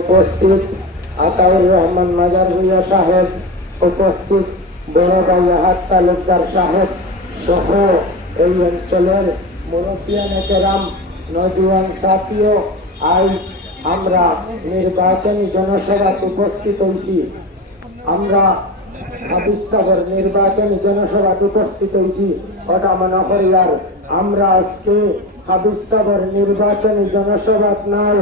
উপস্থিত আতাউর রহমান মাজার ভুইয়া সাহেব, উপস্থিত বড় ভাই আহাদ তালুকদার সাহেব সহ এই অঞ্চলের মুরব্বিয়ান-এ-কেরাম, নওজোয়ান সাথীও, আজ আমরা নির্বাচনী জনসভায় উপস্থিত হয়েছি। আমরা হাবিজসাগর নির্বাচনী জনসভায় উপস্থিত হয়েছি। ওটা মনে করিয়ার আমরা আজকে হাবিজসাগর নির্বাচনী জনসভাত নাই,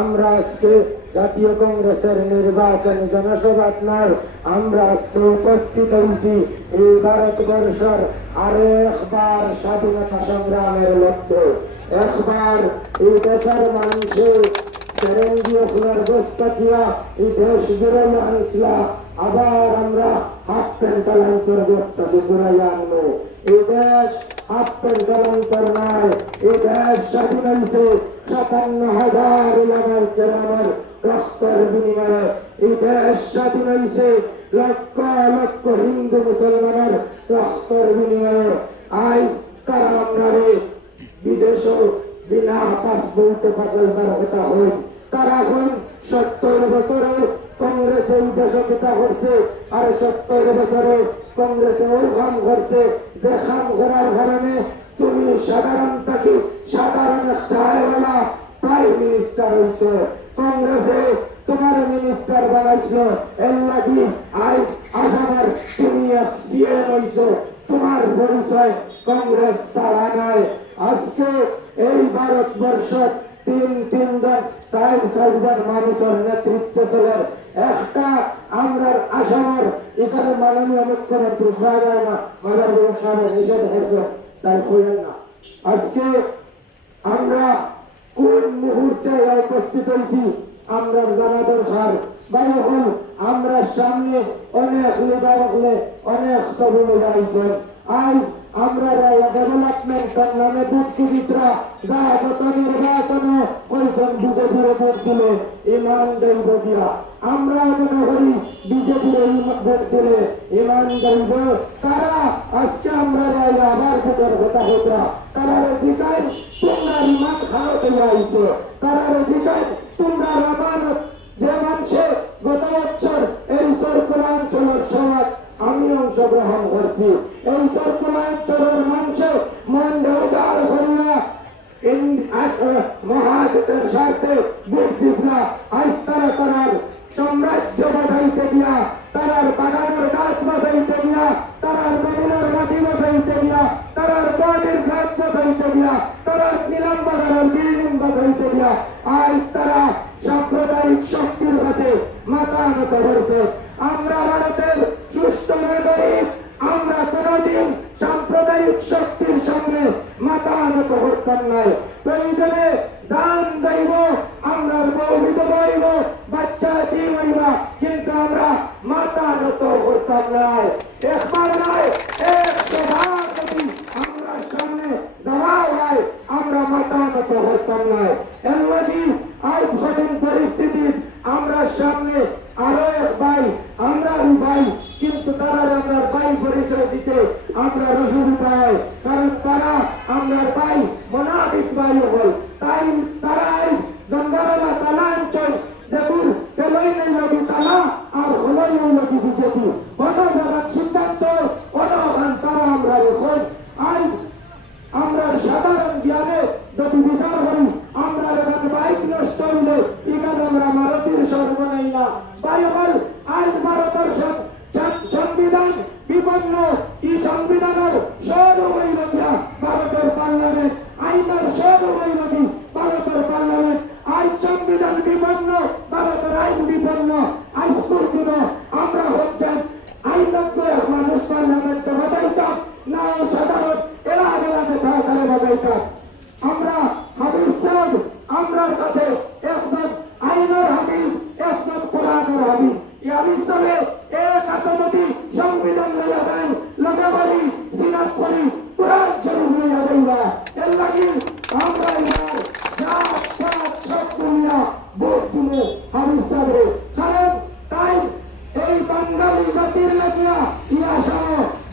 আমরা আজকে জাতীয় কংগ্রেসের নির্বাচনী জনসভাত নাই, আমরা আজকে উপস্থিত হয়েছি এই ভারতবর্ষের আরো একবার স্বাধীনতা সংগ্রামের লক্ষ্যে। একবার এই দেশের মানুষের তেরঙ্গীয় পুনর্বস্ত দিয়া এই দেশ জুড়াই আনছিলা, আবার আমরা হাফ প্যান্ট কালান্তর বস্তা জুড়াই আনবো। এই দেশ হাফ প্যান্ট কালান্তর নয়, এই দেশ স্বাধীন হয়েছে ৫৭,০০০ এলাকার কেরামের রক্তের বিনিময়ে। এই দেশ স্বাধীন হয়েছে লক্ষ লক্ষ হিন্দু মুসলমানের রক্তের বিনিময়ে। আজ তারা আপনারে বিদেশ বিনা পাসপোর্টে পাঠাবার কথা হয়। তারা এখন ৭০ বছরে কংগ্রেসে এই দেশে পিতা করছে, আর ৭০ বছরে কংগ্রেসে ওই কাম করছে যে কাম করার কারণে তুমি সাধারণ থাকি সাধারণ চায়ওয়ালা প্রাইম মিনিস্টার হয়েছ। কংগ্রেসে তোমার মিনিস্টার বানাইছিল, এর লাগি আজ আসামের তুমি সিএম হয়েছ। তোমার পরিচয় কংগ্রেস ছাড়া নাই। আজকে এই ভারতবর্ষ তিনজন ৪জন মানুষের নেতৃত্ব চলে। একটা আমরা আসামের এখানে মাননীয় মুখ্যমন্ত্রী নিষেধ করবে, তাই হইল না। আজকে আমরা কোন মুহূর্তে উপস্থিত হয়েছি আমরা জানা দরকার। এখন আমরা সামনে অনেক লিডার হলে অনেক ছবি জানাইছেন। আজ আমরা ডেভেলপমেন্টের নামে বুদ্ধিবিদরা যারা গত নির্বাচনে কইছেন বিজেপির ভোট দিলে ইমান দেব দিয়া, আমরা মনে করি বিজেপির ভোট দিলে ইমান দেব। তারা আজকে আমরা আবার ভোটের কথা হতা, তারা জিতাই তোমরা ইমান খাওয়াতে আইছো, তারা জিতাই তোমরা রামানত যে মানুষে গত বছর এই সর্কলাঞ্চলের সমাজ আমি অংশগ্রহণ করছি। এই সর্কলাঞ্চলের মানুষে মন ঢাল করিয়া মহাজোটের স্বার্থে বুদ্ধিরা আজ তারা তারার সাম্রাজ্য বাঁধাইতে দিয়া, তারার বাগানের গাছ বাঁধাইতে দিয়া, তারার বাগানের মাটি বাঁধাইতে দিয়া, তারার পানির ঘাট বাঁধাইতে দিয়া, তারার নিলাম বাগানের বিল্ডিং বাঁধাইতে দিয়া আজ তারা সাম্প্রদায়িক শক্তির কাছে মাথা নত করেছে। আমরা ভারতের সুস্থ নাগরিক, আমরা কোনদিন সাম্প্রদায়িক শক্তির সামনে মাথা নত করতাম নাই। প্রয়োজনে দান দেব, আমরা বৌভিত হইব, বাচ্চা জীব হইব, কিন্তু আমরা মাথা নত করতাম নাই। একবার নয় ১০০বার যদি আমরা সামনে দেওয়া হয় আমরা মাথা নত করতাম নাই। এর লাগি আজ কঠিন পরিস্থিতির আমরা সামনে আরো এক ভাই, আমরা ভাই, কিন্তু তারা আমরা ভাই পরিচয় দিতে আমরা অসুবিধা হয়, কারণ তারা আমরা ভাই মনাফিক ভাই হল। তাই তারাই জঙ্গলা তালা অঞ্চল যেগুর তেলই নেই লাগি তালা আর হলই নেই লাগি বিজেপি অন্য জায়গার সিদ্ধান্ত অনখান তারা আমরা রেখই। আজ আমরা সাধারণ জ্ঞানে যদি বিচার করি আমরা যখন বাইক নষ্ট হইলে এখানে আমরা মারুতির সর্বনাই না তাই হল। আজ ভারতের সংবিধান বিপন্ন, এই সংবিধানের সর্বই রক্ষা ভারতের পার্লামেন্ট, আইনের সর্বই রক্ষী ভারতের পার্লামেন্ট। আজ সংবিধান বিপন্ন, ভারতের আইন বিপন্ন। আজ কোন আমরা হচ্ছেন আইনজ্ঞ মানুষ পার্লামেন্টে বাজাইতাম না সাধারণ এলাকাতে সরকারে বাজাইতাম। আমরা হাবিজ সাহেব আমরার কাছে একজন আইনের হাবিজ, একজন কোরআনের হাবিজ। এই হাবিজ সাহেব এক আত্মগতি সংবিধান লইয়া দেন, লগে বলি সিনাত করি কোরআন শরীফ লইয়া দেবা। এর লাগি আমরা এবার সব দুনিয়া ভোট দিলে হাবিজ সাহেব, কারণ তাই এই বাঙালি জাতির লাগিয়া ইয়াসহ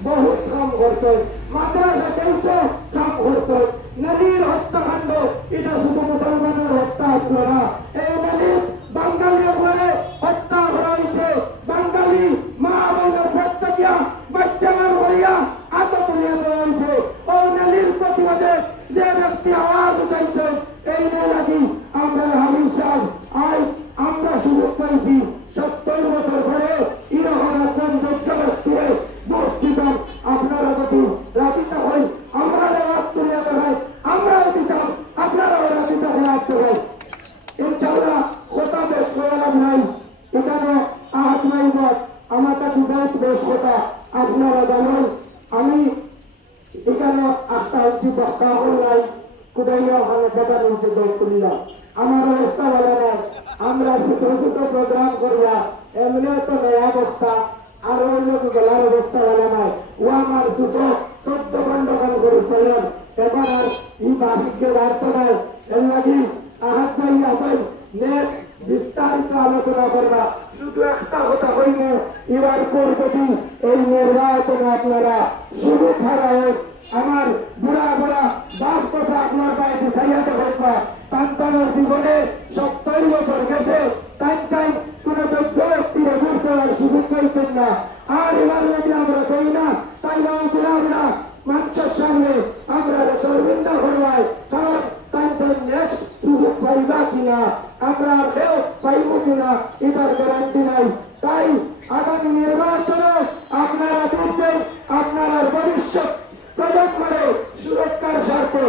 বহুত কাম করছে, মাদ্রাসা কেউছে কাম করছে। নদীর হত্যাকাণ্ড এটা শুধু মুসলমানের হত্যা আসলো না, এই নদীর বাঙালি বেশ কথা আপনারা জানেন আমি এখানে আটটা হচ্ছি বক্তা নাই কোথায় ওখানে বেটা নিচে জয় করিলাম আমার অবস্থা ভালো নয় আমরা ছোট ছোট প্রোগ্রাম করিয়া এমনিও তো নয়া বক্তা আর অন্য গলার অবস্থা ভালো নয় ও আমার ছোট 14-15 গান করেছিলেন এবার আর এই বার্ষিকের অর্থ নয় এর লাগি আহাত যাই আসেন নেট বিস্তারিত আলোচনা করবা শুধু একটা কথা হইলে এবার করবি এই নির্বাচনে আপনারা শুরু খারাপ আমার বুড়া বুড়া বাপ কথা আপনার বাড়িতে সাইয়াতে হইবা সন্তানের জীবনে 70 বছর গেছে তাই তাই কোন যোগ্য ব্যক্তির ভোট দেওয়ার সুযোগ পাইছেন না আর এবার যদি আমরা দেই না তাই না বুড়া মানুষের সামনে আমরা সর্বিন্দা করবাই কারণ তাই তাই নেক্সট সুযোগ পাইবা কিনা আমরা কেউ পাইব কিনা এটার গ্যারান্টি নাই তাই আগামী নির্বাচনে আপনারা দেখবেন আপনারা ভবিষ্যৎ প্রজন্মের সুরক্ষার স্বার্থে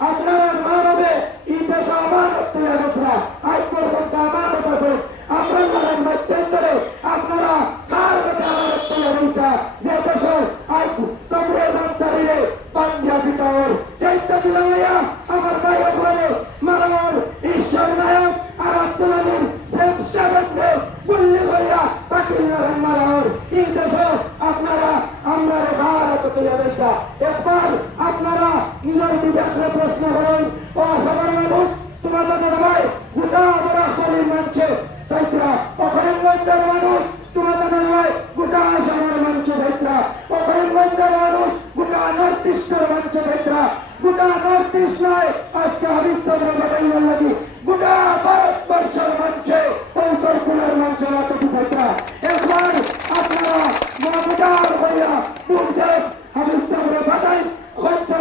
আপনারা মানবে এই দেশ আমানত তৈরি গেছে আজ পর্যন্ত আমানত আছে আপনারা বাচ্চান্তরে আপনারা কার কাছে আমানত তৈরি হইতা যে দেশে আজ কংগ্রেস আনসারিরে পাঞ্জাবি টাওয়ার চাইটা দিলাইয়া আমার বাইরে ঘরে মারার ঈশ্বর নায়ক আর আব্দুল আলীম সেম স্টেভেনকে গুল্লি করিয়া পাকিল মারার এই দেশে আপনারা আমরা ভারত তৈরি হইতা একবার আপনারা নিজের বিবেকরে প্রশ্ন করেন ও সবার মানুষ তোমাদের ভাই গোটা বড় বলির মানছে চাইত্রা অখরিমগঞ্জের মানুষ তোমাদের ভাই গোটা আসামের মানছে চাইত্রা অখরিমগঞ্জের মানুষ গোটা নর্থ ইস্টের মানছে চাইত্রা গোটা নর্থ ইস্ট নয় আজকে হরিশ্চন্দ্র বাটাইয়ার লাগি গোটা ভারতবর্ষের মানছে ওই সরকুলার মানছে রাখতে চাইত্রা একবার আপনারা মহাবিদার হইয়া পূর্বের হরিশ্চন্দ্র বাটাই হচ্ছে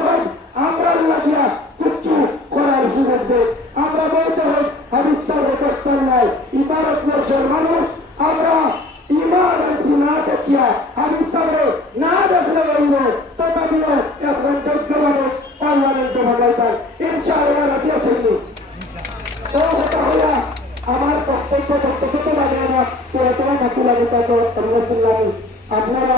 আমরা লাগিয়া কিচ্ছু করার সুযোগ দেয় আমরা বলতে হয় হরিশ্চন্দ্র কষ্ট নাই এই ভারতবর্ষের মানুষ আমরা ইমান আনছি না দেখিয়া হরিশ্চন্দ্র না দেখলে হইব তথাপিও এখন যোগ্য মানুষ পার্লামেন্টে ভাগাইতাম ইনশাআল্লাহ রাখিয়া ছিল তো হতা হইয়া আমার বক্তব্য লাগে আমার পুরাতন মাতুলা আপনারা